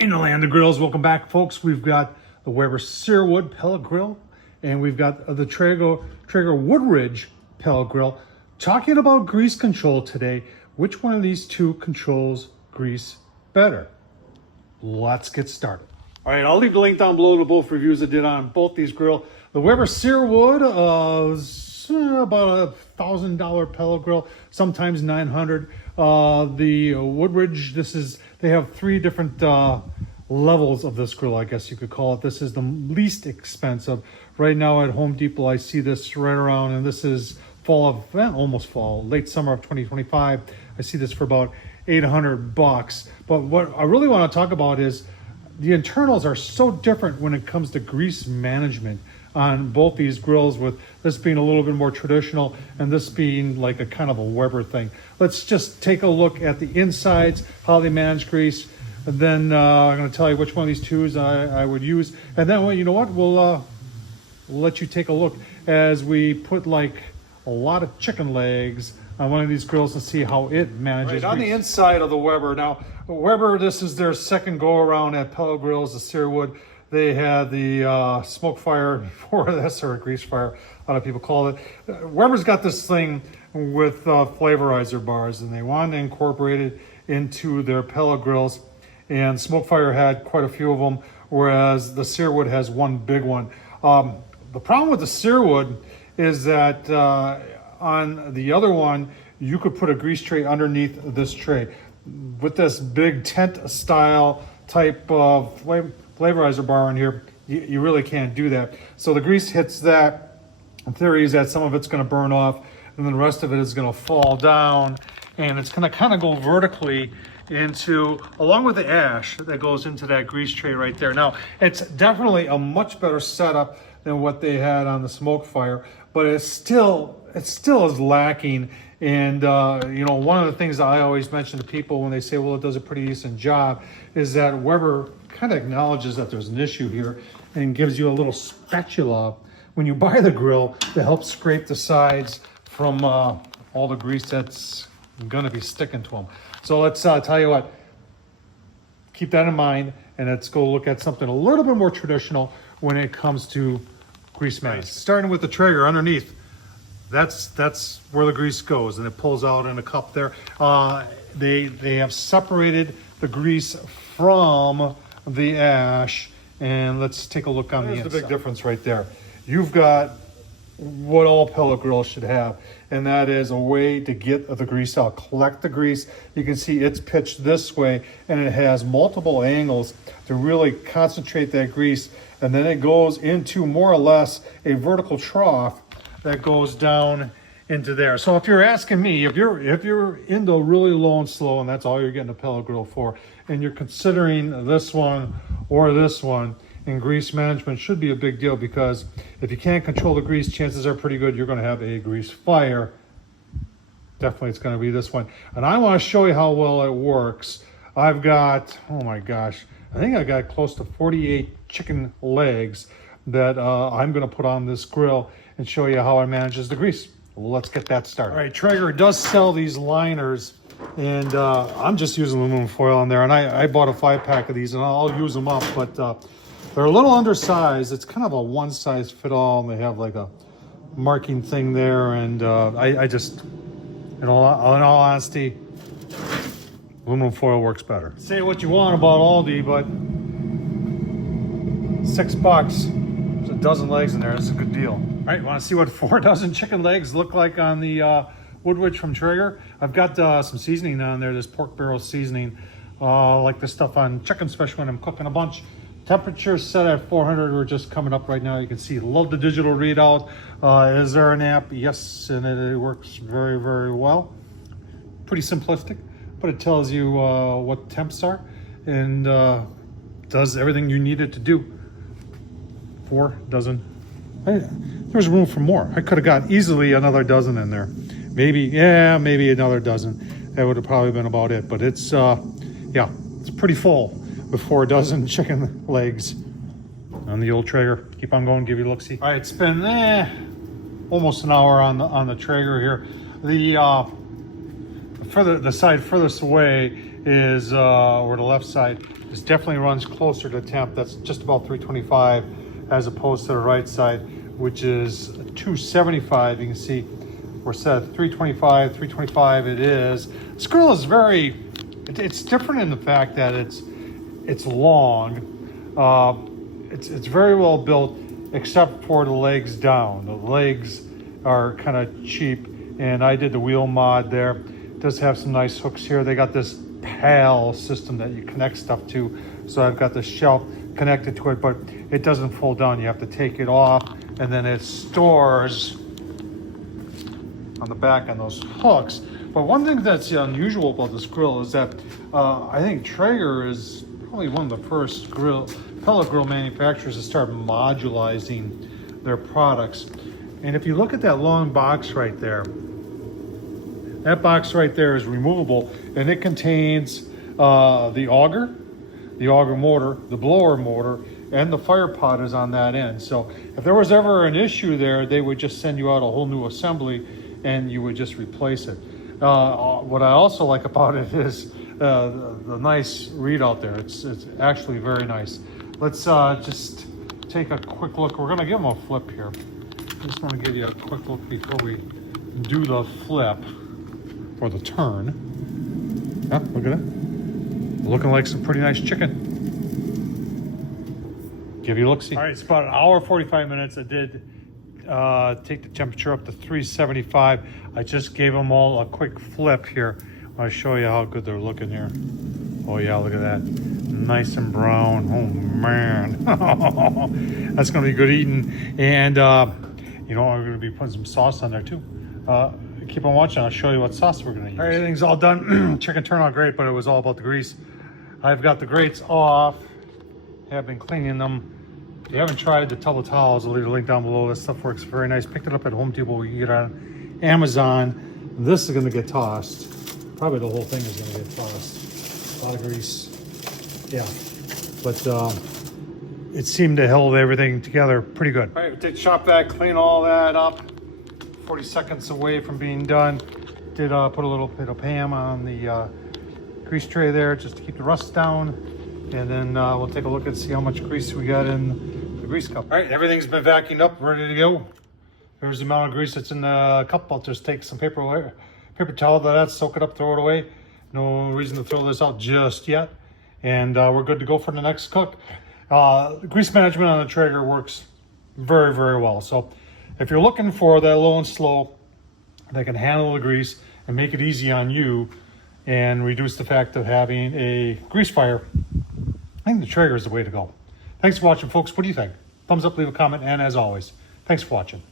In the land of grills, welcome back, folks. We've got the Weber Searwood pellet grill, and we've got the Traeger Woodridge pellet grill. Talking about grease control today. Which one of these two controls grease better? Let's get started. All right, I'll leave the link down below to both reviews I did on both these grill. The Weber Searwood is about $1,000 pellet grill, sometimes $900. The Woodridge, they have three different levels of this grill, I guess you could call it. This is the least expensive. Right now at Home Depot, I see this right around, and this is almost fall, late summer of 2025. I see this for about $800. But what I really want to talk about is the internals are so different when it comes to grease management on both these grills, with this being a little bit more traditional and this being like a kind of a Weber thing. Let's just take a look at the insides, how they manage grease, and then I'm going to tell you which one of these two I would use. And then, well, you know what, we'll let you take a look as we put like a lot of chicken legs on one of these grills and see how it manages. Right, on the inside of the Weber. Now, Weber, this is their second go around at pellet grills, the Searwood. They had the smoke fire before this, or a grease fire, a lot of people call it. Weber's got this thing with flavorizer bars, and they wanted to incorporate it into their pellet grills. And smoke fire had quite a few of them, whereas the Searwood has one big one. The problem with the Searwood is that on the other one, you could put a grease tray underneath this tray. With this big tent style type of flavorizer bar in here, you really can't do that. So the grease hits that. The theory is that some of it's going to burn off, and then the rest of it is going to fall down, and it's going to kind of go vertically into, along with the ash that goes into that grease tray right there. Now, it's definitely a much better setup than what they had on the smoke fire, but it still is lacking. And you know, one of the things that I always mention to people when they say, well, it does a pretty decent job, is that Weber kind of acknowledges that there's an issue here and gives you a little spatula when you buy the grill to help scrape the sides from all the grease that's gonna be sticking to them. So let's tell you what, keep that in mind, and let's go look at something a little bit more traditional when it comes to grease management. Starting with the Traeger underneath, that's where the grease goes, and it pulls out in a cup there. They have separated the grease from the ash, and let's take a look on the inside. There's the big difference right there. You've got what all pellet grills should have, and that is a way to get the grease out, collect the grease. You can see it's pitched this way, and it has multiple angles to really concentrate that grease, and then it goes into more or less a vertical trough that goes down into there. So if you're asking me, if you're into really low and slow, and that's all you're getting a pellet grill for, and you're considering this one or this one, and grease management should be a big deal, because if you can't control the grease, chances are pretty good you're going to have a grease fire. Definitely it's going to be this one. And I want to show you how well it works. I've got, oh my gosh, I think I got close to 48 chicken legs that I'm going to put on this grill and show you how it manages the grease. Well, let's get that started. All right, Traeger does sell these liners, and I'm just using aluminum foil on there, and I bought a 5-pack of these, and I'll use them up, but they're a little undersized. It's kind of a one-size-fit-all, and they have like a marking thing there, and I just, in all honesty, aluminum foil works better. Say what you want about Aldi, but $6, there's a dozen legs in there. That's a good deal. All right, want to see what 4 dozen chicken legs look like on the Woodridge from Traeger? I've got some seasoning on there, this pork barrel seasoning, like this stuff on chicken, especially when I'm cooking a bunch. Temperature set at 400. We're just coming up right now. You can see, love the digital readout. Is there an app? Yes, and it works very, very well. Pretty simplistic, but it tells you what temps are, and does everything you need it to do. 4 dozen. There's room for more. I could have got easily another dozen in there. Maybe another dozen. That would have probably been about it. But it's, yeah, it's pretty full with 4 dozen chicken legs on the old Traeger. Keep on going, give you a look-see. All right, it's been almost an hour on the Traeger here. The side furthest away is, or the left side, this definitely runs closer to temp. That's just about 325 as opposed to the right side, which is 275. You can see we're set at 325, 325 it is. This grill is very, it's different in the fact that it's long. It's very well built, except for the legs down. The legs are kind of cheap, and I did the wheel mod there. It does have some nice hooks here. They got this PAL system that you connect stuff to, so I've got the shelf connected to it, but it doesn't fold down. You have to take it off, and then it stores on the back on those hooks. But one thing that's unusual about this grill is that I think Traeger is probably one of the first pellet grill manufacturers to start modularizing their products. And if you look at that long box right there, that box right there is removable, and it contains the auger motor, the blower motor, and the fire pot is on that end. So if there was ever an issue there, they would just send you out a whole new assembly and you would just replace it. What I also like about it is the nice readout there. It's actually very nice. Let's just take a quick look. We're gonna give them a flip here. Just want to give you a quick look before we do the flip or the turn. Yeah, look at it. Looking like some pretty nice chicken. Give you a look-see. All right, it's about 1 hour 45 minutes. I did take the temperature up to 375. I just gave them all a quick flip here. I'll show you how good they're looking here. Oh yeah, look at that. Nice and brown. Oh man. That's gonna be good eating. And you know, I'm gonna be putting some sauce on there too. Keep on watching, I'll show you what sauce we're gonna use. All right, everything's all done. Chicken turned out great, but it was all about the grease. I've got the grates off. Have been cleaning them. If you haven't tried the tub of towels, I'll leave a link down below. This stuff works very nice. Picked it up at Home Depot. You can get it on Amazon. This is gonna get tossed. Probably the whole thing is gonna get tossed. A lot of grease. Yeah, but it seemed to hold everything together pretty good. All right, we did chop that, clean all that up. 40 seconds away from being done. Did put a little bit of Pam on the grease tray there just to keep the rust down. And then we'll take a look and see how much grease we got in the grease cup. All right, everything's been vacuumed up, ready to go. There's the amount of grease that's in the cup. I'll just take some paper towel to that, soak it up, throw it away. No reason to throw this out just yet. And we're good to go for the next cook. Grease management on the Traeger works very, very well. So if you're looking for that low and slow that can handle the grease and make it easy on you and reduce the fact of having a grease fire, I think the Traeger is the way to go. Thanks for watching, folks. What do you think? Thumbs up, leave a comment, and as always, thanks for watching.